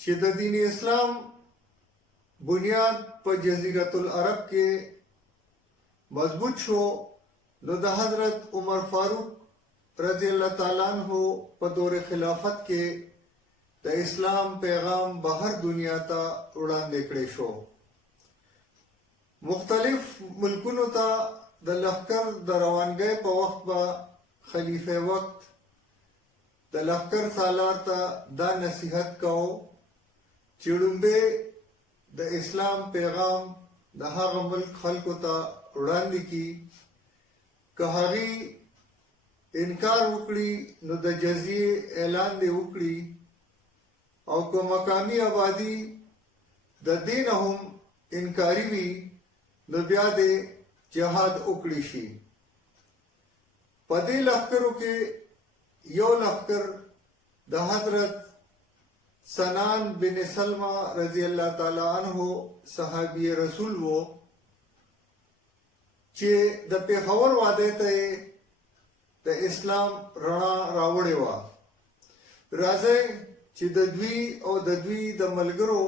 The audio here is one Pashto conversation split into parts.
چې د دین اسلام بنیاد په جزیرة العرب کې مضبوط شو، نو د حضرت عمر فاروق رضی الله تعالی عنہ په دور خلافت کې د اسلام پیغام بهر دنیا ته وړاندې کړی شو. مختلف ملکونو ته د لښکر د روانګۍ په وخت به خلیفه وقت د لښکر سالار ته دا نصیحت کو چې لومبه د اسلام پیغام د هغه ملک خلکو ته وړاندې کی، که هغه انکار وکړي نو د جزیه اعلان دی وکړي، او که مقامی آبادی د دین هم انکاری وي نو بیا د جهاد وکړي شي. په دې لښکرو کې یو لښکر د حضرت سنان بن سلمہ رضی الله تعالی عنہ صحابی رسول وو چې د پیښور واده ته د اسلام رڼا راوړې وه. راځئ چې د دوی او د دوی د ملګرو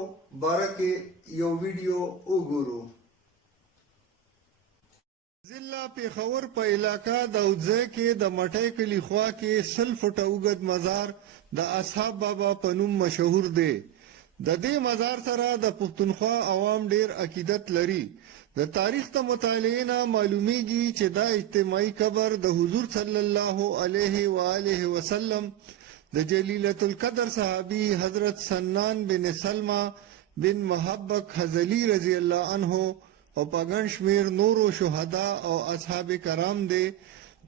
باره کې یو ویډیو وګورو. ضلع پیښور په علاقه د اوځه کې د مټۍ کلي خوا کې 100 فټه اوږد مزار د اصحاب بابا په نوم مشهور دی. د دې مزار سره د پښتونخوا عوام ډیر عقیدت لري. د تاریخ ته مطالعه نه معلومیږي چې دا اجتماعي قبر د حضور صلی الله علیه و آله وسلم د جلیلۃ القدر صحابي حضرت سنان بن سلمہ بن محبک حزلی رضی الله عنه او په ګڼ شمېر نورو شهدا او اصحاب کرام دی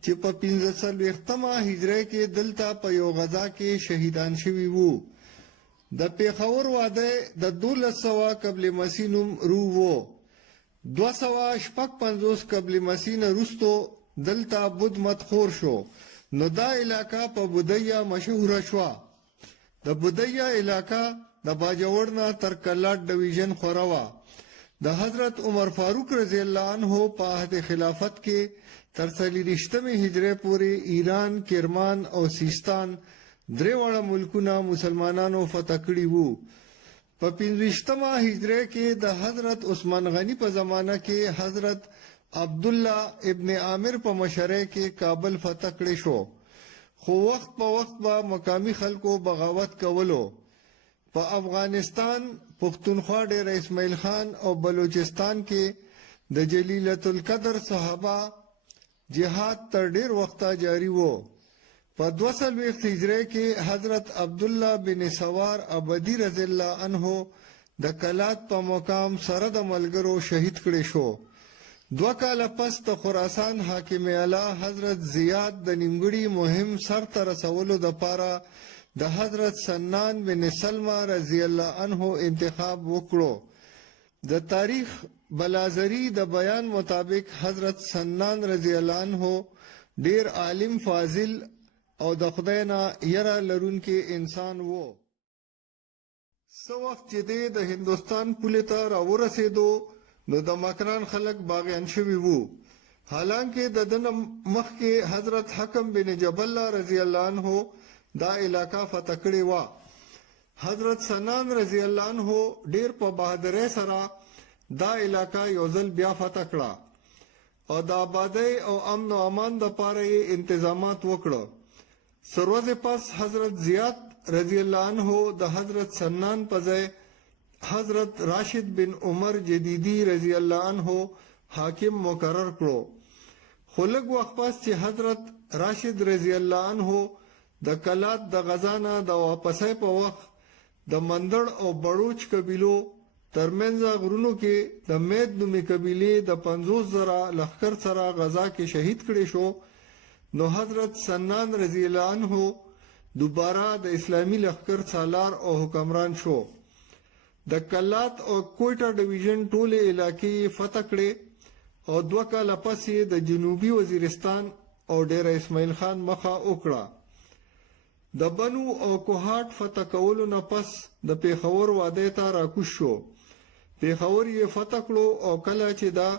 چې په 1500مه هجری کې دلته په یو غزا کې شهیدان شوي وو. د پیښور واده د 1200 قبل مسیح نوم رو وو. 256 قبل مسیح نه وروستو دلته بود مت خور شو، نو دا علاقه په بودیه مشهوره شوه. د بودیه علاقه د باجوړ نه تر کلاټ ډویژن خوره وه. د حضرت عمر فاروق رضی الله عنه په عهد خلافت کې تر 40مه هجری پورې ایران، کرمان او سیستان درې واړه ملکونه مسلمانانو فتح کړي وو. په 25مه هجری کې د حضرت عثمان غنی په زمانه کې حضرت عبدالله ابن عامر په مشرۍ کې کابل فتح کړی شو، خو وخت په وخت به مقامی خلکو بغاوت کولو. په افغانستان، پښتونخوا ډېره اسماعیل خان او بلوچستان کې د جلیلۃ القدر صحابه جهاد تر ډېر وخته جاری وو. په 240 هجری کې حضرت عبدالله بن سوار ابدی رضی الله عنه د کلات په مقام سره د ملګرو شهید کړی شو. 2 کاله پس د خراسان حاکم اعلی حضرت زیاد د نیمګړي مهم سر ته رسولو دپاره د حضرت سنان بن سلمہ رضی الله عنه انتخاب وکړو. د تاریخ بلازری د بیان مطابق حضرت سنان رضی الله عنه ډیر عالم، فاضل او د خدای نه یره لرونکي انسان وو. سو وخت چې د هندوستان پولې ته راورسېدو نو د مکران خلک باغیان شوي وو. حالانکه د دنه مخکې حضرت حکم بن جبل رضی الله عنه دا علاقه فتح کړې وه. حضرت سنان رضی الله عنه ډیر په بهادرۍ سره دا علاقه یو ځل بیا فتح کړه او د آبادۍ او امن او امان دپاره یې انتظامات وکړه. سروزې پس حضرت زیاد رضی الله عنه د حضرت سنان په ځای حضرت راشد بن عمر جدیدی رضی الله عنه حاکم مقرر کړو. خو لږ وخت پس چې حضرت راشد رضی الله عنه د کلات د غزانه د واپسۍ په وخت د مندړ او بړوچ قبیلو ترمنځ غرونو کې د مید نومي قبیلې د 50,000 لښکر سره غزا کې شهید کړی شو، نو حضرت سنان رضی الله عنه دوباره د اسلامي لښکر سالار او حکمران شو. د کلات او کویټه ډویژن ټولې علاقې فتح کړې او 2 کاله پس یې د جنوبي وزیرستان او ډیره اسماعیل خان مخه وکړه. د بنو او کوهاټ فتح کولو نه پس د پیښور واده ته راکوز شو. پیښور یې فتح کړو او کله چې دا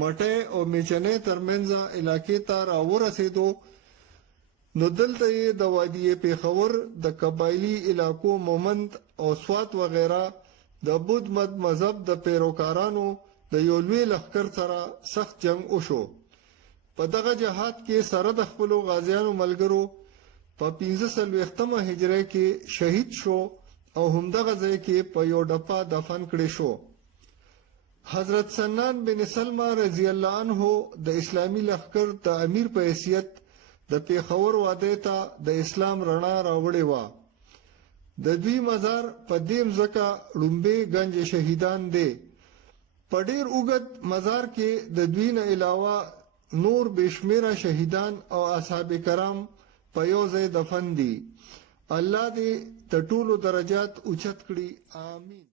مټۍ او میچنۍ ترمنځ علاقې ته راورسېدو نو دلته یې د وادي پیښور د قبایلی علاقو مومند او سوات وغیره د بود مت مذهب د پیروکارانو د یو لوی لښکر سره سخت جنگ وشو. په دغه جهاد کې سره د خپلو غازیانو ملګرو په 1540 هجری کې شهید شو او همدغه ځای کې په یو ډپه دفن کړی شو. حضرت سنان بن سلمہ رضی الله عنه د اسلامی لښکر د امیر په حیثیت د پیښور وادي ته د اسلام رڼا راوړې وه. د دوی مزار په دې مځکه لومبۍ گنج شهیدان دی. په ډېر اوږد مزار کې د دوی نه علاوه نور بشمیره شهیدان او اصحاب کرام په یو ځای دفن دي. الله دې د ټولو درجات اوچت کړي. آمین.